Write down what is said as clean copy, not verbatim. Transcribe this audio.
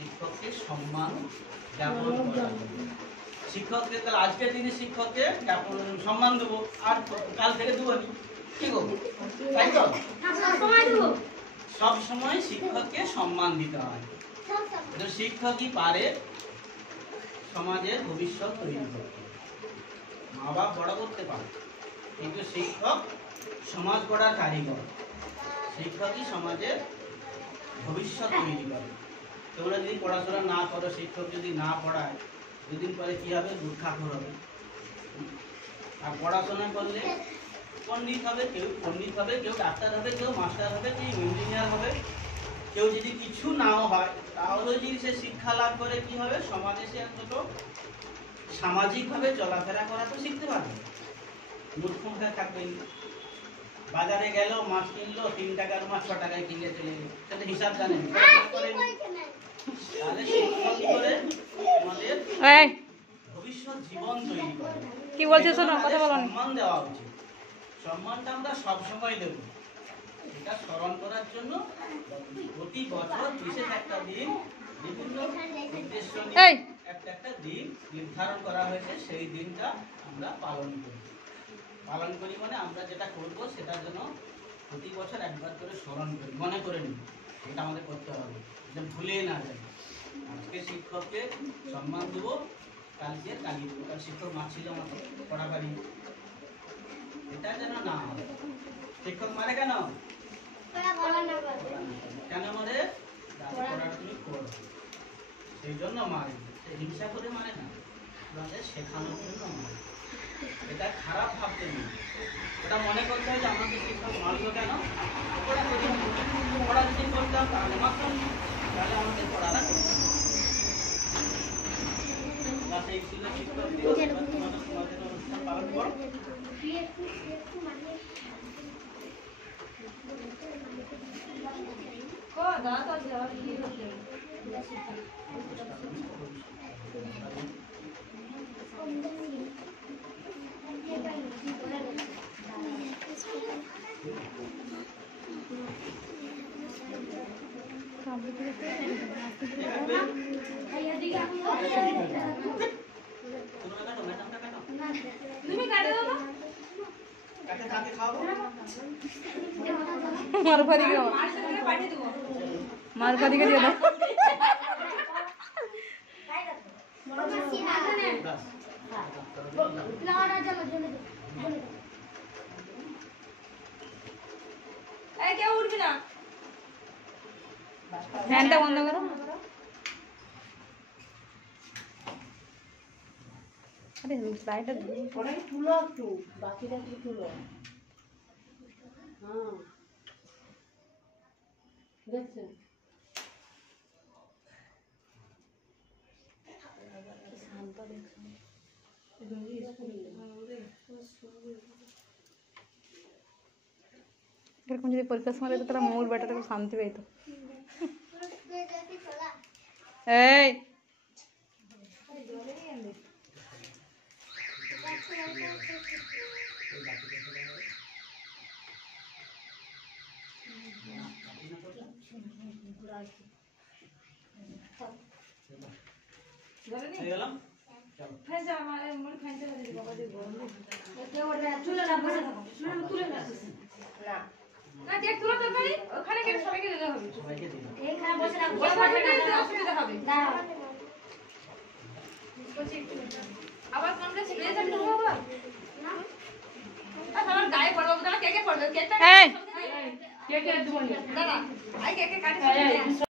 শিক্ষককে সম্মান জ্ঞাপন করা। শিক্ষককে তাহলে আজকের দিনে শিক্ষককে সম্মান দেবো, আর কাল থেকে দেবো নি, কি করবো? তাই তো সব সময় শিক্ষককে সম্মান দিতে হয়। শিক্ষকই পারে সমাজের ভবিষ্যৎ তৈরি করতে। মা বাপ বড় করতে পারে, কিন্তু শিক্ষক সমাজ গড়ার কারিগর। শিক্ষকই সমাজের ভবিষ্যৎ তৈরি করে। তোমরা যদি পড়াশোনা না করো, শিক্ষক যদি না পড়ায়, দুদিন পরে কি হবে? দুঃখাখর হবে। আর পড়াশোনা করলে পণ্ডিত হবে, কেউ পণ্ডিত হবে, কেউ ডাক্তার হবে, কেউ মাস্টার হবে, কেউ ইঞ্জিনিয়ার হবে। কেউ যদি কিছু নাও হয়, তাহলে যদি সে শিক্ষা লাভ করে কি হবে? সমাজে সে অন্তত সামাজিকভাবে চলাফেরা করা তো শিখতে পারবে। মূর্খ হয়ে থাকবে। বাজারে গেল, মাছ কিনলো, 3 টাকার মাছ 6 টাকায় কিনে চলে গেল, সেটা হিসাব জানেন। তাহলে শিক্ষক করে আমাদের ভবিষ্যৎ জীবন তৈরি করে। কি বলছে শোনো, কথা বলো। সম্মান দেওয়া উচিত। সম্মানটা আমরা সব সময় দেব। এটা স্মরণ করার জন্য প্রতি বছর বিশেষ একটা দিন, বিভিন্ন উদ্দেশ্য নিয়ে একটা দিন নির্ধারণ করা হয়েছে। সেই দিনটা আমরা পালন করি মানে আমরা যেটা করব সেটা যেন প্রতি বছর একবার করে স্মরণ করি, মনে করে নিই। এটা আমাদের করতে হবে, যেন ভুলে না যাই। আজকে শিক্ষককে সম্মান দেবো, কালকে কালি দেবো। কারণ শিক্ষক মারছিল আমাকে, পড়া পারি, এটা যেন না হয়। শিক্ষক মারে কেন? কেন মারে? পড়াটা তুমি করো, সেই জন্য মারে। সে হিংসা করে মারে না, শেখানোর জন্য মারে। এটা খারাপ ভাবতে নেই, ওটা মনে করতে হয় যে আমাকে শিক্ষক মারলো কেন? পড়া যদি করতাম তাহলে মারতাম, তাহলে আমাকে পড়াটা করতাম। এই ছিল শিক্ষক দিবস। তোমাদের অনুষ্ঠান পালন করো। মারফাদিকে দিয়ে দাও। কেউ উঠবি না, ফ্যানটা বন্ধ করো। আরে লাইটটা তুলো একটু, বাকিটা একটু তুলো। হ্যাঁ দেখছেন? এরকম যদি পরীক্ষার সময় পেতো তারা মূল ব্যাটাটা শান্তি পেত। এই আবার কোনটা ছেড়ে যাবে বাবা? না আমার গায়ে পড়বে না, কে কে পড়বে? কে কে দেবো না, দাদা আই কে কে কাটে।